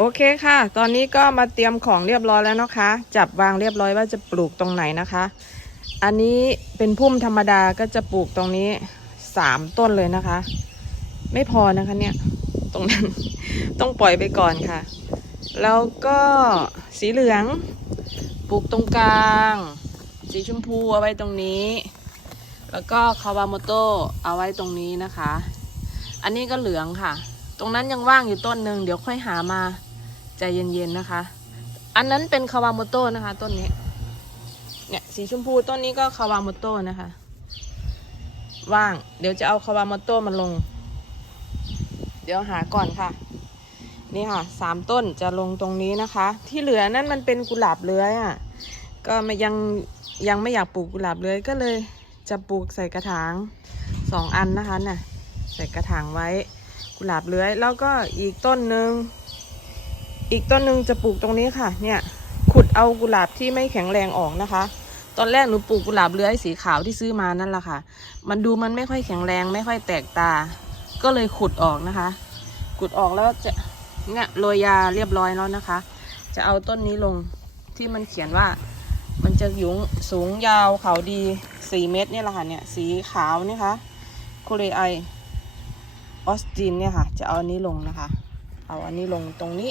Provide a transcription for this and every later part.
โอเคค่ะ ตอนนี้ก็มาเตรียมของเรียบร้อยแล้วนะคะ จับวางเรียบร้อยว่าจะปลูกตรงไหนนะคะ อันนี้เป็นพุ่มธรรมดาก็จะปลูกตรงนี้สามต้นเลยนะคะ ไม่พอนะคะเนี่ย ตรงนั้น ต้องปล่อยไปก่อนค่ะ แล้วก็สีเหลืองปลูกตรงกลาง สีชมพูเอาไว้ตรงนี้ แล้วก็คาวาโมโตเอาไว้ตรงนี้นะคะ อันนี้ก็เหลืองค่ะตรงนั้นยังว่างอยู่ต้นหนึ่งเดี๋ยวค่อยหามา ใจเย็นๆนะคะ อันนั้นเป็นคาวาโมโต้นะคะต้นนี้ เนี่ยสีชมพูต้นนี้ก็คาวาโมโต้นะคะ ว่าง เดี๋ยวจะเอาคาวาโมโต้มาลง เดี๋ยวหาก่อนค่ะ นี่ค่ะสามต้นจะลงตรงนี้นะคะ ที่เหลือนั่นมันเป็นกุหลาบเลื้อยอะ ก็ยังยังไม่อยากปลูกกุหลาบเลื้อยก็เลยจะปลูกใส่กระถางสองอันนะคะน่ะใส่กระถางไว้กุหลาบเลื้อย แล้วก็อีกต้นหนึ่ง อีกต้นหนึ่งจะปลูกตรงนี้ค่ะ เนี่ย ขุดเอากุหลาบที่ไม่แข็งแรงออกนะคะ ตอนแรกหนูปลูกกุหลาบเลื้อยสีขาวที่ซื้อมานั่นแหละค่ะ มันดูมันไม่ค่อยแข็งแรง ไม่ค่อยแตกตา ก็เลยขุดออกนะคะ ขุดออกแล้วจะเนี่ยโรยยาเรียบร้อยแล้วนะคะ จะเอาต้นนี้ลงที่มันเขียนว่า มันจะยุงสูงยาวเขาดีสี่เมตรเนี่ยแหละค่ะเนี่ยสีขาวนี่คะโคเรไอออสตินเนี่ยค่ะ จะเอาอันนี้ลงนะคะ เอาอันนี้ลงตรงนี้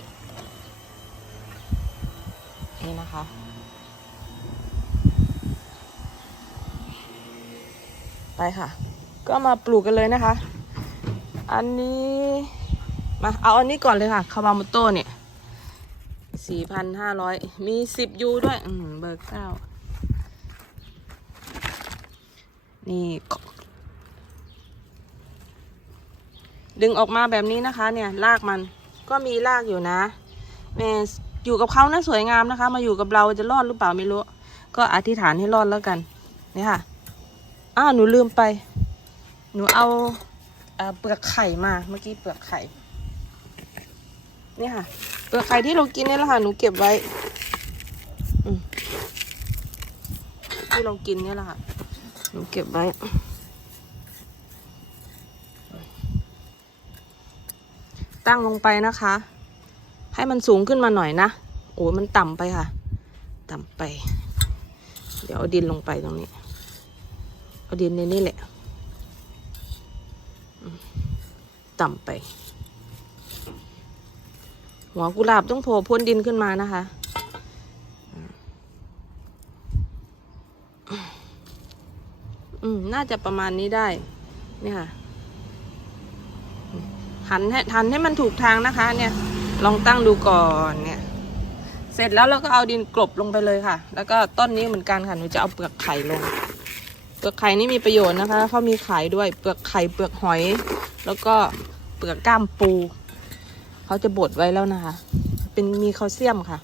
นี่นะคะ ไปค่ะ ก็มาปลูกกันเลยนะคะ อันนี้มาเอาอันนี้ก่อนเลยค่ะคาวาโมโตเนี่ยสี่พันห้าร้อยมีสิบยูด้วยเบอร์เก้านี่ ดึงออกมาแบบนี้นะคะ เนี่ยรากมันก็มีรากอยู่นะ แม่ อยู่กับเขานะสวยงามนะคะ มาอยู่กับเราจะรอดหรือเปล่าไม่รู้ ก็อธิษฐานให้รอดแล้วกัน นี่ค่ะ อ้าวหนูลืมไป หนูเอาเปลือกไข่มา เมื่อกี้เปลือกไข่ นี่ค่ะ เปลือกไข่ที่เรากินนี่แหละค่ะ หนูเก็บไว้ที่เรากินนี่แหละค่ะ หนูเก็บไว้ตั้งลงไปนะคะ ให้มันสูงขึ้นมาหน่อยนะโอ้ยมันต่ำไปค่ะ ต่ำไป เดี๋ยวเอาดินลงไปตรงนี้ เอาดินในนี่แหละ ต่ำไป หัวกุหลาบต้องโผล่พ้นดินขึ้นมานะคะอืมน่าจะประมาณนี้ได้ นี่ค่ะ หันให้หันให้มันถูกทางนะคะ เนี่ย ลองตั้งดูก่อนเนี่ย เสร็จแล้วเราก็เอาดินกลบลงไปเลยค่ะ แล้วก็ต้นนี้เหมือนกันค่ะหนูจะเอาเปลือกไข่ลง เปลือกไข่นี่มีประโยชน์นะคะเขามีขายด้วยเปลือกไข่เปลือกหอย แล้วก็เปลือกก้ามปูเขาจะบดไว้แล้วนะคะ เป็นมีแคลเซียมค่ะ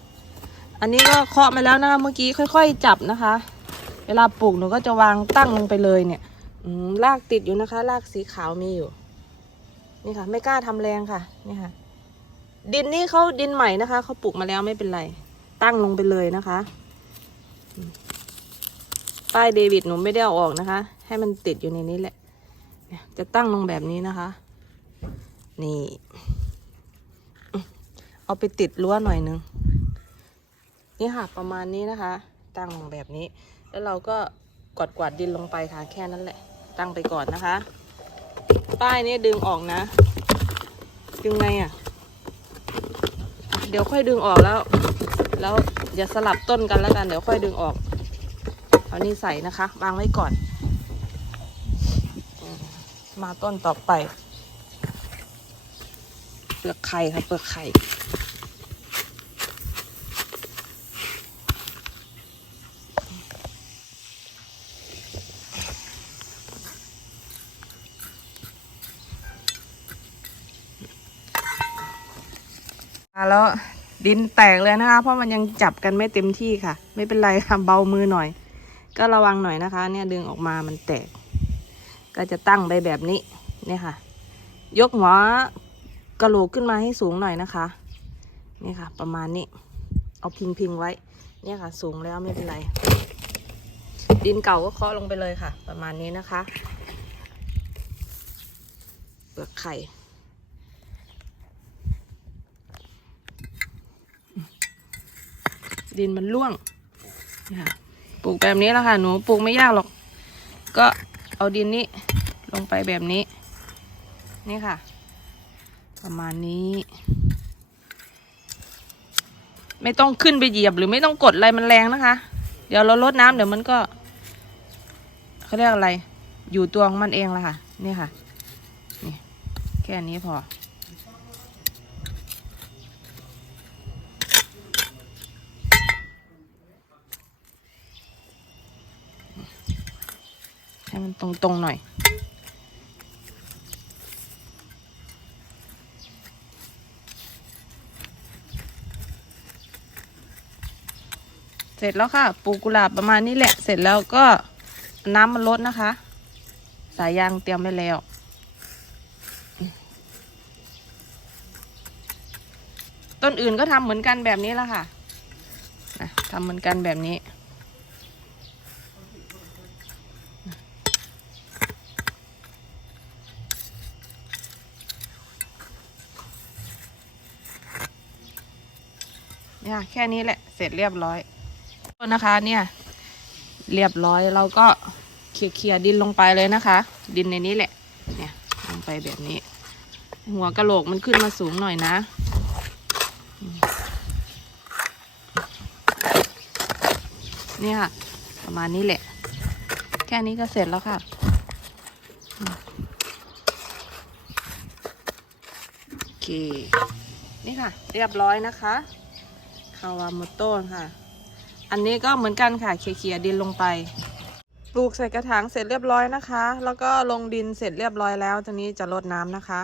อันนี้ก็เคาะมาแล้วนะคะเมื่อกี้ค่อย ๆ จับนะคะ เวลาปลูกหนูก็จะวางตั้งลงไปเลยเนี่ยอืมรากติดอยู่นะคะรากสีขาวมีอยู่ นี่ค่ะ ไม่กล้าทำแรงค่ะ นี่ค่ะ ดินนี่เขาดินใหม่นะคะเขาปลูกมาแล้วไม่เป็นไร ตั้งลงไปเลยนะคะป้ายเดวิดหนูไม่ได้เอาออกนะคะ ให้มันติดอยู่ในนี้แหละจะตั้งลงแบบนี้นะคะ นี่ เอาไปติดรั้วหน่อยนึง นี่ค่ะประมาณนี้นะคะ ตั้งลงแบบนี้ แล้วเราก็กวาดกวาดดินลงไปค่ะแค่นั้นแหละ ตั้งไปก่อนนะคะ ป้ายนี้ดึงออกนะ ดึงไงอะ่ะอะ เดี๋ยวค่อยดึงออกแล้ว แล้วอย่าสลับต้นกันแล้วกัน เดี๋ยวค่อยดึงออก เอานี่ใส่นะคะ วางไว้ก่อนมมาต้นต่อไป เปลือกไข่ค่ะเปลือกไข่มาแล้ว ดินแตกเลยนะคะ เพราะมันยังจับกันไม่เต็มที่ค่ะ ไม่เป็นไรค่ะเบามือหน่อย ก็ระวังหน่อยนะคะ เนี่ยดึงออกมามันแตก ก็จะตั้งไปแบบนี้เนี่ยค่ะ ยกหัวกระโหลกขึ้นมาให้สูงหน่อยนะคะนี่ค่ะ ประมาณนี้ เอาพิงพิงไว้ เนี่ยค่ะ สูงแล้วไม่เป็นไร ดินเก่าก็เคาะลงไปเลยค่ะ ประมาณนี้นะคะเปลือกไข่ ดินมันร่วงนี่ค่ะปลูกแบบนี้แหละค่ะ หนูปลูกไม่ยากหรอก ก็เอาดินนี้ลงไปแบบนี้ นี่ค่ะ ประมาณนี้ ไม่ต้องขึ้นไปเหยียบหรือไม่ต้องกดอะไรมันแรงนะคะ เดี๋ยวเราลดน้ำเดี๋ยวมันก็เขาเรียกอะไร อยู่ตัวของมันเองละค่ะ นี่ค่ะ นี่ แค่นี้พอ ให้มันตรงๆหน่อย เสร็จแล้วค่ะปลูกกุหลาบประมาณนี้แหละ เสร็จแล้วก็น้ำมันลดนะคะ สายยางเตรียมไว้แล้วต้นอื่นก็ทำเหมือนกันแบบนี้แล้วค่ะทำเหมือนกันแบบนี้ เนี่ยแค่นี้แหละเสร็จเรียบร้อยนะคะเนี่ย เรียบร้อยเราก็เคลียร์เคลียร์ดินลงไปเลยนะคะ ดินในนี้แหละ เนี่ยลงไปแบบนี้ หัวกะโหลกมันขึ้นมาสูงหน่อยนะเนี่ยค่ะ ประมาณนี้แหละ แค่นี้ก็เสร็จแล้วค่ะโอเค นี่ค่ะ เรียบร้อยนะคะาวาโมโต้ค่ะ อันนี้ก็เหมือนกันค่ะเคลียๆดินลงไปปลูกใส่กระถางเสร็จเรียบร้อยนะคะ แล้วก็ลงดินเสร็จเรียบร้อยแล้วตอนนี้จะรดน้ำนะคะ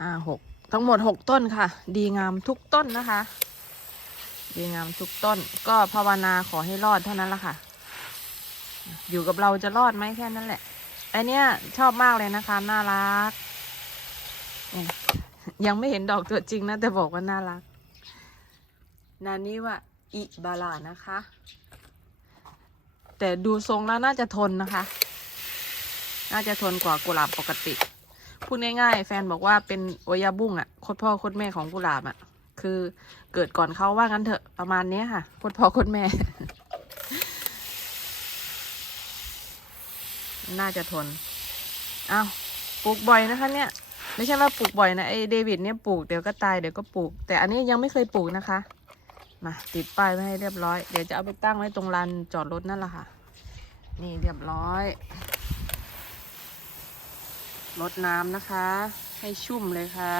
ห้าหกทั้งหมดหกต้นค่ะ ดีงามทุกต้นนะคะ ดีงามทุกต้น ก็ภาวนาขอให้รอดเท่านั้นละค่ะ อยู่กับเราจะรอดไหมแค่นั้นแหละอันเนี้ยชอบมากเลยนะคะ น่ารัก ยังไม่เห็นดอกตัวจริงนะแต่บอกว่าน่ารัก นานี่ว่าอิบาลานะคะ แต่ดูทรงแล้วน่าจะทนนะคะ น่าจะทนกว่ากุหลาบปกติ พูดง่ายๆ แฟนบอกว่าเป็นโอยาบุ้งอะ่ะโคตรพ่อโคตรแม่ของกุหลาบอะ่ะ คือเกิดก่อนเขาว่างั้นเถอะประมาณนี้ค่ะโคตรพ่อโคตรแม่ น่าจะทนเอาปลูกบ่อยนะคะ เนี่ย ไม่ใช่ว่าปลูกบ่อยนะไอเดวิดเนี่ยปลูกเดี๋ยวก็ตายเดี๋ยวก็ปลูก แต่อันนี้ยังไม่เคยปลูกนะคะ มาติดป้ายไว้ให้เรียบร้อย เดี๋ยวจะเอาไปตั้งไว้ตรงลานจอดรถนั่นแหละค่ะ นี่เรียบร้อยรดน้ำนะคะ ให้ชุ่มเลยค่ะ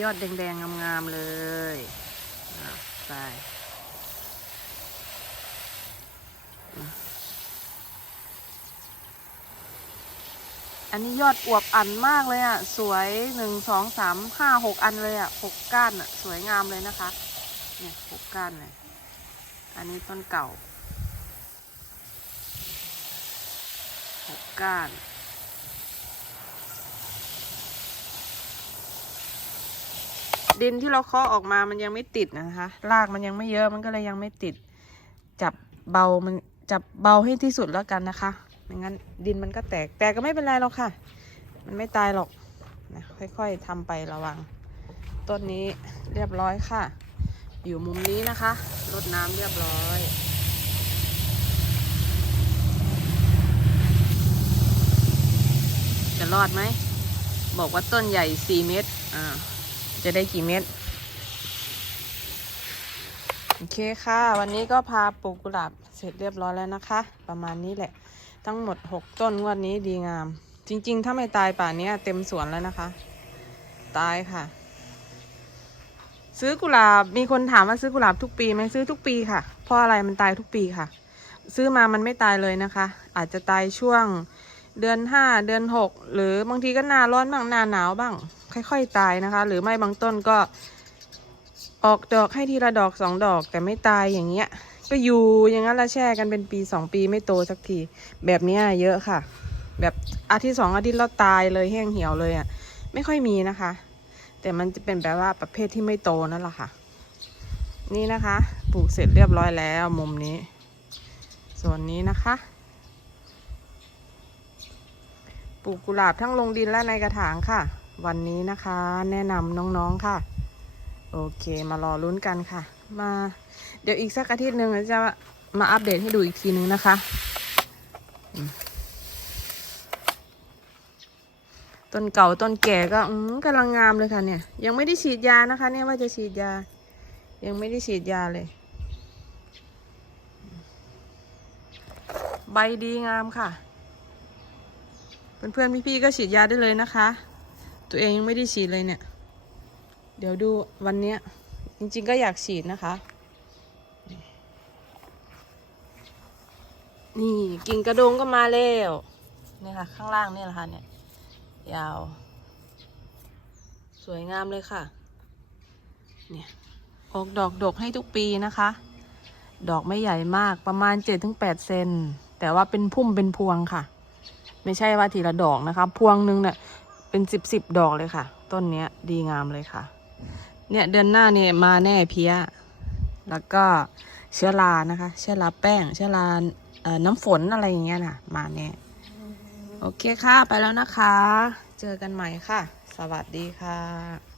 ยอดแดงๆงามๆเลยไป อันนี้ยอดอวบอันมากเลยอะ สวยหนึ่งสองสามห้าหกอันเลยอะหกก้านอะ สวยงามเลยนะคะ เนี่ยหกก้านเลยอันนี้ต้นเก่าหกก้านดินที่เราเคาะออกมามันยังไม่ติดนะคะรากมันยังไม่เยอะมันก็เลยยังไม่ติด จับเบามันจับเบาให้ที่สุดแล้วกันนะคะ ไม่งั้นดินมันก็แตก แต่ก็ไม่เป็นไรหรอกค่ะ มันไม่ตายหรอกนะค่อยๆทำไประวัง ต้นนี้เรียบร้อยค่ะ อยู่มุมนี้นะคะรดน้ำเรียบร้อยจะรอดไหม บอกว่าต้นใหญ่สี่เมตร อ่า จะได้กี่เม็ดโอเคค่ะ วันนี้ก็พาปลูกกุหลาบ เสร็จเรียบร้อยแล้วนะคะ ประมาณนี้แหละ ทั้งหมด 6 ต้นงวดนี้ดีงาม จริง ๆ ถ้าไม่ตายป่านนี้เต็มสวนแล้วนะคะ ตายค่ะ ซื้อกุหลาบมีคนถามว่าซื้อกุหลาบทุกปีไหมซื้อทุกปีค่ะ เพราะอะไรมันตายทุกปีค่ะ ซื้อมามันไม่ตายเลยนะคะ อาจจะตายช่วงเดือนห้าเดือนหกหรือบางทีก็หน้าร้อนบ้างหน้าหนาวบ้าง ค่อย ๆ ตายนะคะ หรือไม่บางต้นก็ออกดอกให้ทีละดอกสองดอกแต่ไม่ตายอย่างเงี้ย ก็อยู่อย่างนั้นละแช่กันเป็นปีสองปีไม่โตสักที แบบนี้เยอะค่ะ แบบอาทิตย์สองอาทิตย์แล้วตายเลยแห้งเหี่ยวเลยอะ ไม่ค่อยมีนะคะ แต่มันจะเป็นแบบว่าประเภทที่ไม่โตนั่นแหละค่ะ นี่นะคะปลูกเสร็จเรียบร้อยแล้วมุมนี้ส่วนนี้นะคะปลูกกุหลาบทั้งลงดินและในกระถางค่ะ วันนี้นะคะ แนะนำน้องๆค่ะ โอเคมารอลุ้นกันค่ะ มา เดี๋ยวอีกสักอาทิตย์หนึ่งจะมาอัปเดตให้ดูอีกทีนึงนะคะ ต้นเก่าต้นแก่ก็กำลังงามเลยค่ะเนี่ย ยังไม่ได้ฉีดยานะคะ เนี่ยว่าจะฉีดยา ยังไม่ได้ฉีดยาเลย ใบดีงามค่ะ เพื่อนๆพี่ๆก็ฉีดยาได้เลยนะคะ ตัวเองยังไม่ได้ฉีดเลยเนี่ย เดี๋ยวดูวันเนี้ย ริง ๆ ก็อยากฉีดนะคะ นี่กิ่งกระโดงก็มาแล้วนี่ค่ะ ข้างล่างนี่แหละค่ะเนี่ย ยาว สวยงามเลยค่ะ เนี่ยออกดอกดกให้ทุกปีนะคะ ดอกไม่ใหญ่มากประมาณ 7-8 เซน แต่ว่าเป็นพุ่มเป็นพวงค่ะ ไม่ใช่ว่าทีละดอกนะคะ พวงหนึงเนี่ยเป็นสิบสิบดอกเลยค่ะ ต้นเนี้ยดีงามเลยค่ะ เนี่ยเดือนหน้าเนี่ยมาแน่เพี้ย แล้วก็เชื้อรานะคะ เชื้อราแป้ง เชื้อราเอ่อน้ำฝนอะไรอย่างเงี้ยนะมาแน่ โอเคค่ะ ไปแล้วนะคะ เจอกันใหม่ค่ะ สวัสดีค่ะ